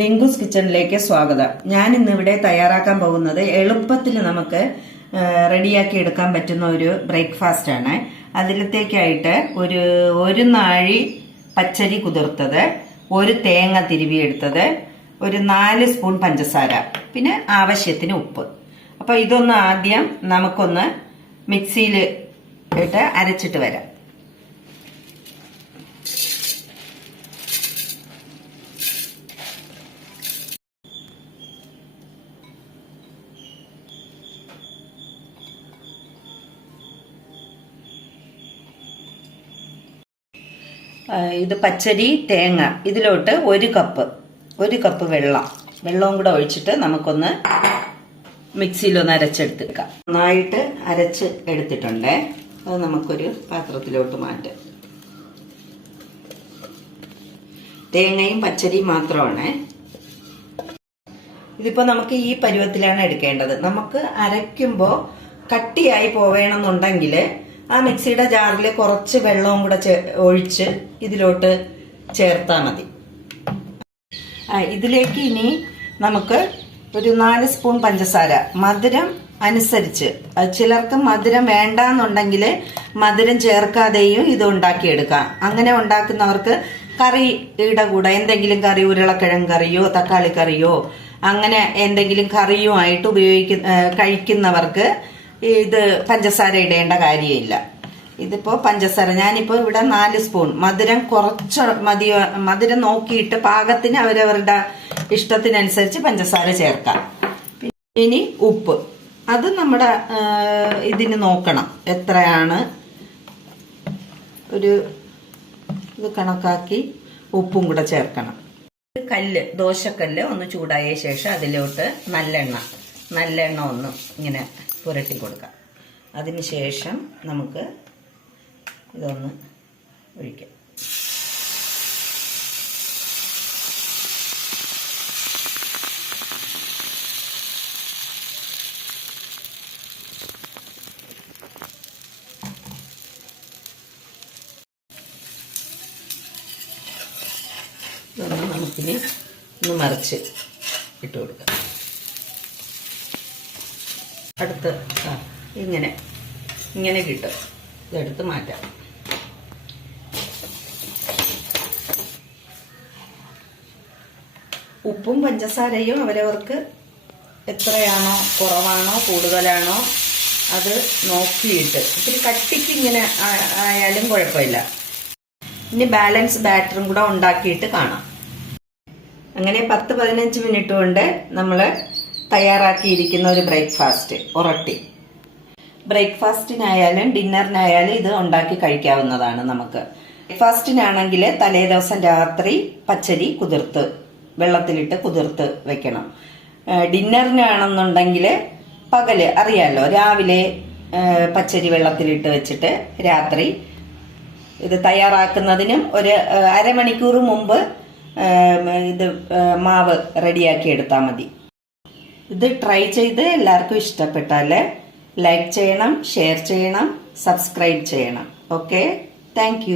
ഡിങ്കുസ് കിച്ചണിലേക്ക് സ്വാഗതം. ഞാൻ ഇന്നിവിടെ തയ്യാറാക്കാൻ പോകുന്നത് എളുപ്പത്തിൽ നമുക്ക് റെഡിയാക്കി എടുക്കാൻ പറ്റുന്ന ഒരു ബ്രേക്ക്ഫാസ്റ്റ് ആണ്. അതിലത്തേക്കായിട്ട് ഒരു ഒരു നാഴി പച്ചരി കുതിർത്തത് ഒരു തേങ്ങ തിരുവിയെടുത്തത് ഒരു നാല് സ്പൂൺ പഞ്ചസാര പിന്നെ ആവശ്യത്തിന് ഉപ്പ്. അപ്പോൾ ഇതൊന്ന് ആദ്യം നമുക്കൊന്ന് മിക്സിയിൽ ഇട്ട് അരച്ചിട്ട് വരാം. ഇത് പച്ചരി തേങ്ങ. ഇതിലോട്ട് ഒരു കപ്പ് ഒരു കപ്പ് വെള്ളം. വെള്ളവും കൂടെ ഒഴിച്ചിട്ട് നമുക്കൊന്ന് മിക്സിയിലൊന്ന് അരച്ചെടുത്തേക്കാം നന്നായിട്ട് അരച്ച് എടുത്തിട്ടുണ്ട്. അത് നമുക്കൊരു പാത്രത്തിലോട്ട് മാറ്റാം. തേങ്ങയും പച്ചരിയും മാത്രമാണ്. ഇതിപ്പോ നമുക്ക് ഈ പരുവത്തിലാണ് എടുക്കേണ്ടത്. നമുക്ക് അരയ്ക്കുമ്പോൾ കട്ടിയായി പോവേണമെന്നുണ്ടെങ്കിൽ ആ മിക്സിയുടെ ജാറിൽ കുറച്ച് വെള്ളവും കൂടെ ഒഴിച്ച് ഇതിലോട്ട് ചേർത്താൽ മതി. ഇതിലേക്ക് ഇനി നമുക്ക് ഒരു നാല് സ്പൂൺ പഞ്ചസാര മധുരം അനുസരിച്ച്. ചിലർക്ക് മധുരം വേണ്ടാന്നുണ്ടെങ്കിൽ മധുരം ചേർക്കാതെയും ഇത് ഉണ്ടാക്കിയെടുക്കാം. അങ്ങനെ ഉണ്ടാക്കുന്നവർക്ക് കറിയുടെ കൂടെ. എന്തെങ്കിലും കറി ഉരുളക്കിഴങ്ങ് കറിയോ തക്കാളി കറിയോ അങ്ങനെ എന്തെങ്കിലും കറിയുമായിട്ട് ഉപയോഗിക്കുന്ന കഴിക്കുന്നവർക്ക് ഇത് പഞ്ചസാര ഇടേണ്ട കാര്യമില്ല. ഇതിപ്പോ പഞ്ചസാര ഞാനിപ്പോ ഇവിടെ നാല് സ്പൂൺ. മധുരം കുറച്ച് മതി മധുരം നോക്കിയിട്ട് പാകത്തിന് അവരവരുടെ ഇഷ്ടത്തിനനുസരിച്ച് പഞ്ചസാര ചേർക്കാം. ഇനി ഉപ്പ്. അത് നമ്മുടെ ഇതിന് നോക്കണം എത്രയാണ്. ഒരു ഇത് കണക്കാക്കി ഉപ്പും കൂടെ ചേർക്കണം. കല്ല് ദോശക്കല്ല് ഒന്ന് ചൂടായ ശേഷം അതിലോട്ട് നല്ലെണ്ണ. നല്ലെണ്ണ ഒന്ന് ഇങ്ങനെ പുരട്ടി കൊടുക്കാം. അതിന് ശേഷം നമുക്ക് ഇതൊന്ന് ഒഴിക്കാം. ഇതൊന്ന് നമുക്കിനി ഒന്ന് മറിച്ച് ഇട്ട് കൊടുക്കാം. അടുത്ത് ഇങ്ങനെ ഇങ്ങനെ കിട്ടും. ഇതെടുത്ത് മാറ്റാം. ഉപ്പും പഞ്ചസാരയും അവരവർക്ക് എത്രയാണോ കുറവാണോ കൂടുതലാണോ അത് നോക്കിയിട്ട്. ഇത്തിരി കട്ടിക്ക് ഇങ്ങനെ ആയാലും കുഴപ്പമില്ല. ഇനി ബാലൻസ് ബാറ്ററും കൂടെ ഉണ്ടാക്കിയിട്ട് കാണാം. അങ്ങനെ പത്ത് പതിനഞ്ച് മിനിറ്റ് കൊണ്ട് നമ്മൾ തയ്യാറാക്കിയിരിക്കുന്ന ഒരു ബ്രേക്ക്ഫാസ്റ്റ് ഒറട്ടി. ബ്രേക്ക്ഫാസ്റ്റിനായാലും ഡിന്നറിനായാലും ഇത് ഉണ്ടാക്കി കഴിക്കാവുന്നതാണ് നമുക്ക്. ബ്രേക്ക്ഫാസ്റ്റിനാണെങ്കിൽ തലേ ദിവസം രാത്രി പച്ചരി കുതിർത്ത് വെള്ളത്തിലിട്ട് കുതിർത്ത് വെക്കണം. ഡിന്നറിനാണെന്നുണ്ടെങ്കിൽ പകൽ അറിയാലോ രാവിലെ പച്ചരി വെള്ളത്തിലിട്ട് വെച്ചിട്ട് രാത്രി ഇത് തയ്യാറാക്കുന്നതിനും ഒരു അരമണിക്കൂർ മുമ്പ് ഇത് മാവ് റെഡിയാക്കി എടുത്താൽ മതി. ഇത് ട്രൈ ചെയ്ത് എല്ലാവർക്കും ഇഷ്ടപ്പെട്ടാൽ ലൈക്ക് ചെയ്യണം ഷെയർ ചെയ്യണം സബ്സ്ക്രൈബ് ചെയ്യണം. Okay thank